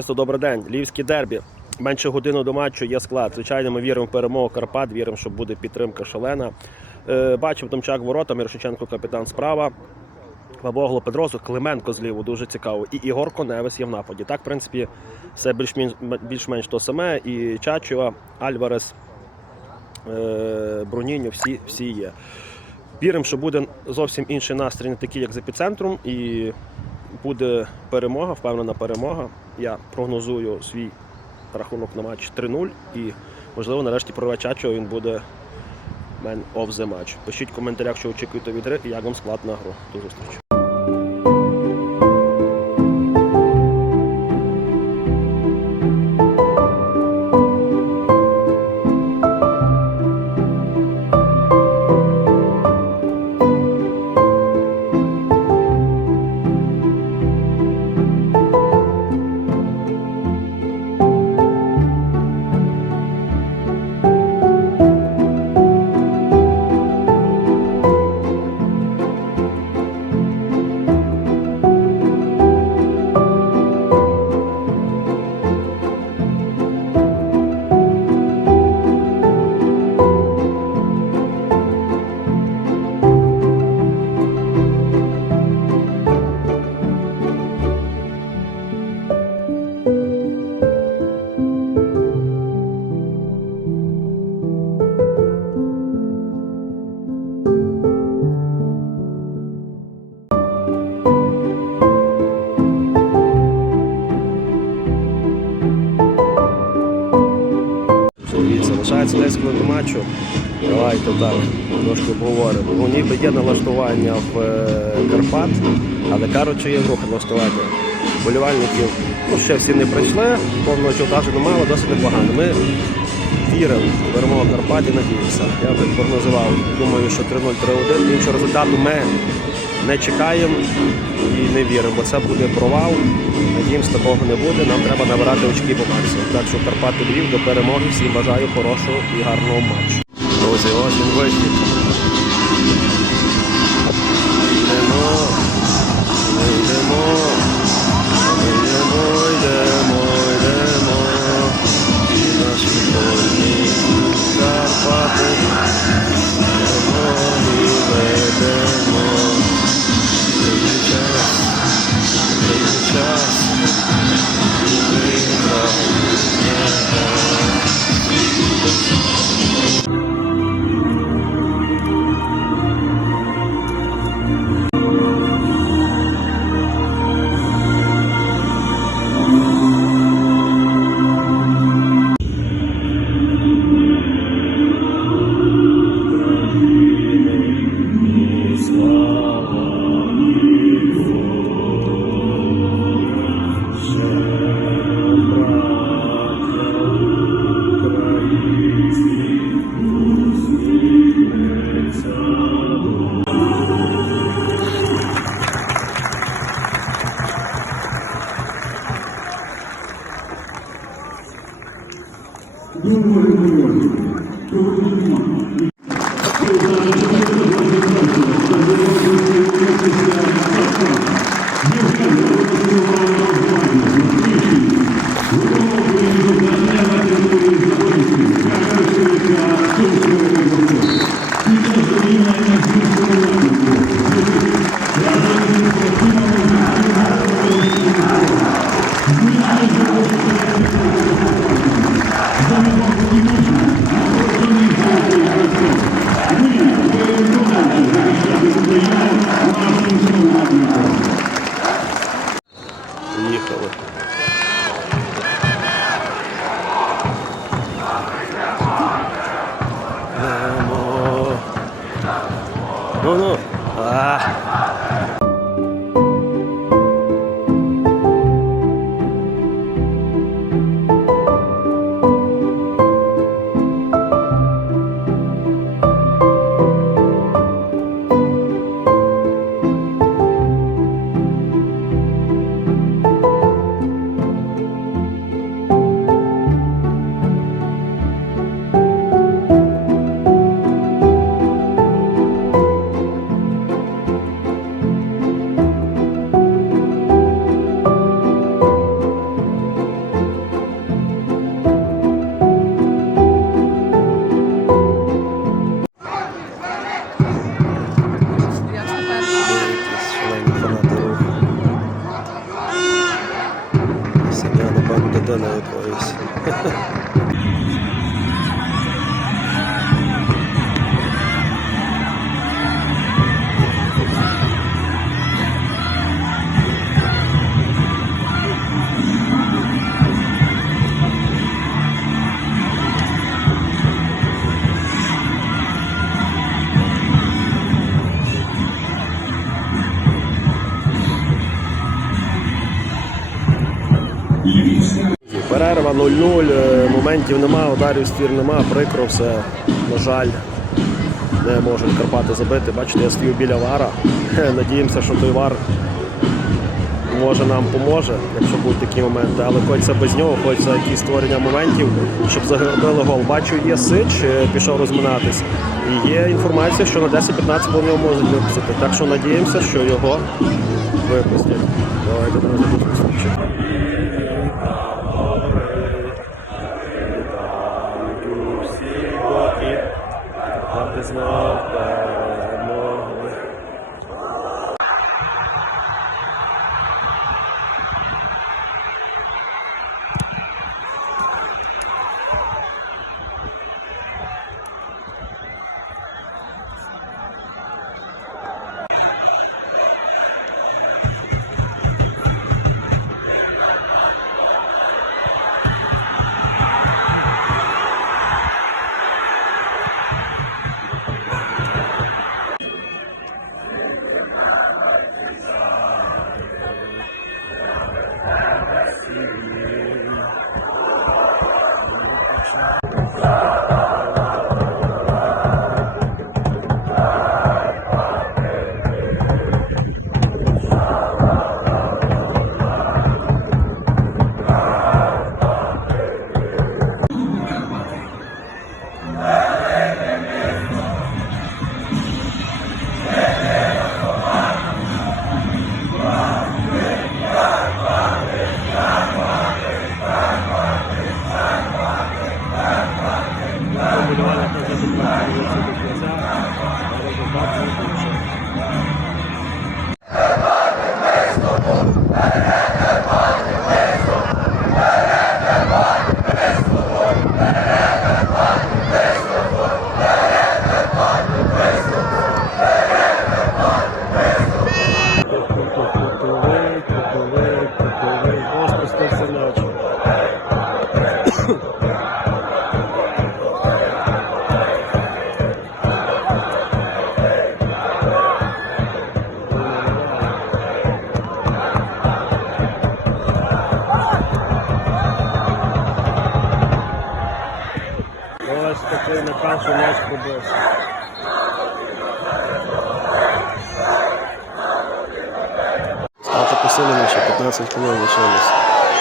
Товариство, добрий день. Львівське дербі. Менше години до матчу є склад. Звичайно, ми віримо в перемогу Карпат, віримо, що буде підтримка шалена. Е, бачив Томчак ворота, Мирошиченко капітан справа. Бабогло Педрозу, Клименко зліво, дуже цікаво. І Ігор Коневес є в нападі. Так, в принципі, все більш-менш більш-менш то саме. І Чачуа, Альварес, е, Бруніньо, всі, всі є. Віримо, що буде зовсім інший настрій, не такий, як з епіцентром, і буде перемога, впевнена перемога. Я прогнозую свій рахунок на матч 3-0 і, можливо, нарешті прорве Чачо, він буде man of the match. Пишіть в коментарях, що очікуєте від гри і як вам склад на гру. До зустрічі. Так, трошки обговоримо. Ну, ніби є налаштування в е, Карпат, але що є в руху налаштування. Болівальників ну, ще всі не прийшли, повного чотажу немає, але досить непогано. Ми віримо в перемогу Карпат надіємося. Я би прогнозував, думаю, що 3-0, 3-1. Іншого результату ми не чекаємо і не віримо, бо це буде провал. Надіємося, такого не буде. Нам треба набирати очки по максимуму. Так що Карпати Львів до перемоги. Всім бажаю хорошого і гарного матчу. Друзі, ось він вихід. Йдемо, ми йдемо, ми প্রবর্তন людини якоїсь. Перерва 0-0, е, моментів нема, ударів стір нема, прикро все. На жаль, не можуть Карпати забити. Бачите, я стою біля вара. Надіємося, що той вар може нам поможе, якщо будуть такі моменти. Але хочеться без нього, хочеться якісь створення моментів, щоб загробили гол. Бачу, є сич, е, пішов розминатись. І є інформація, що на 10-15 гол його можуть випустити. Так що надіємося, що його випустять. Давайте друзі, No.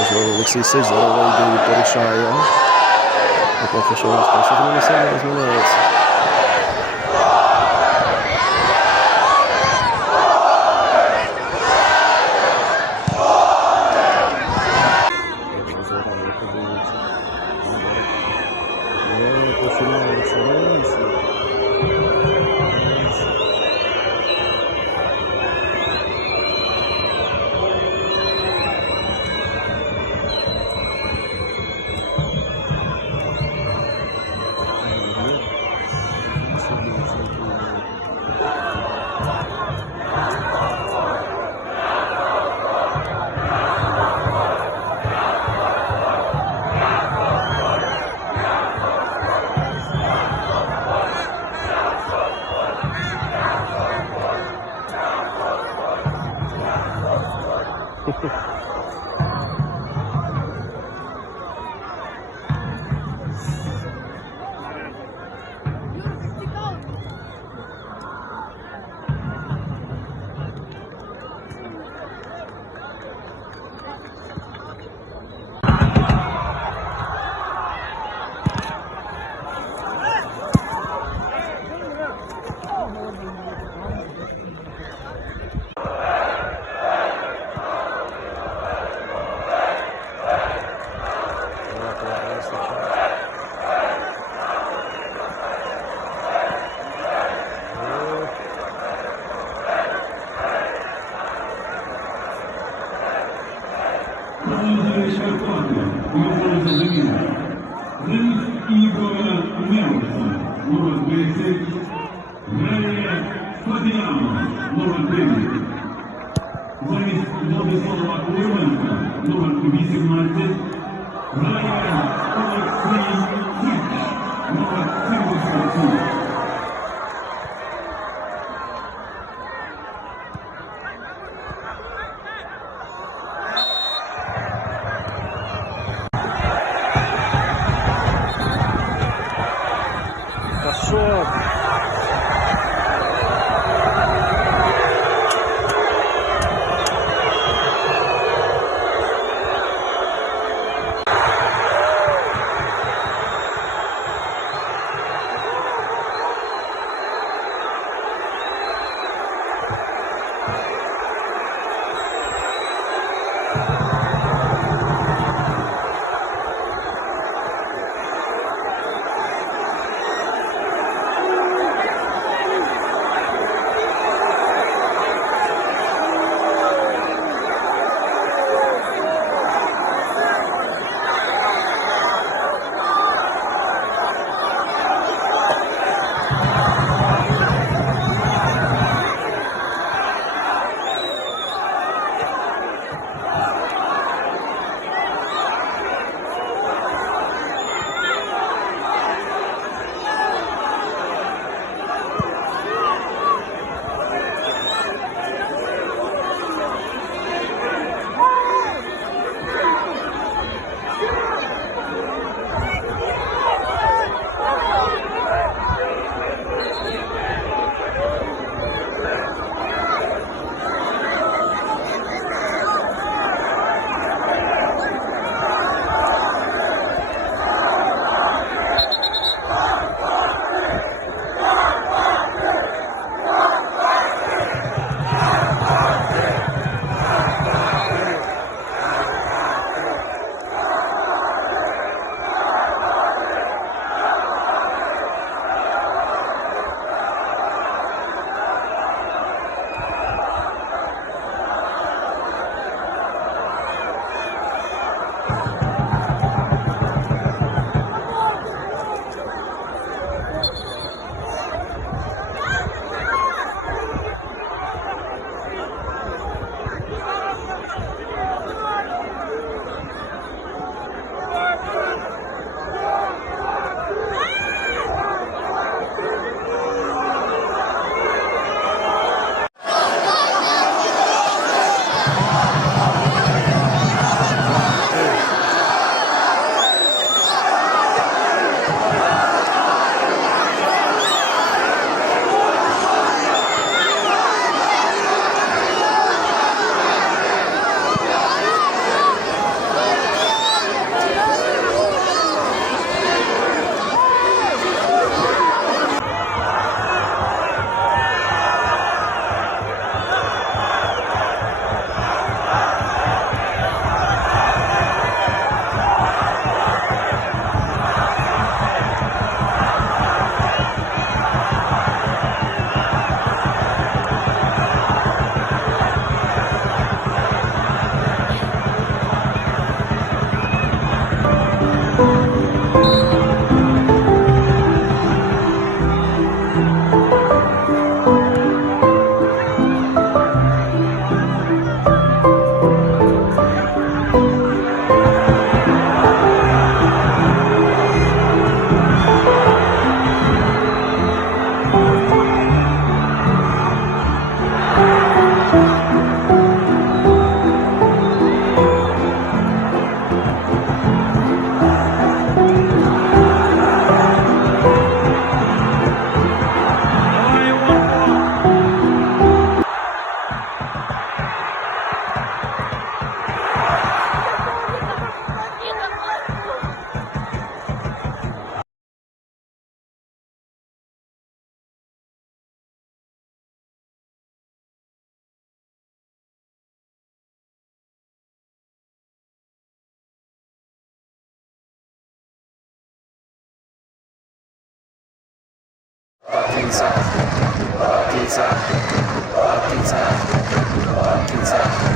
Можливо, Олексій Сич зараз вийде і порішає. І поки що важко, що вони не сильно розминається. Виходить заміна. Замість Ігоря Pizza, pizza, pizza, pizza.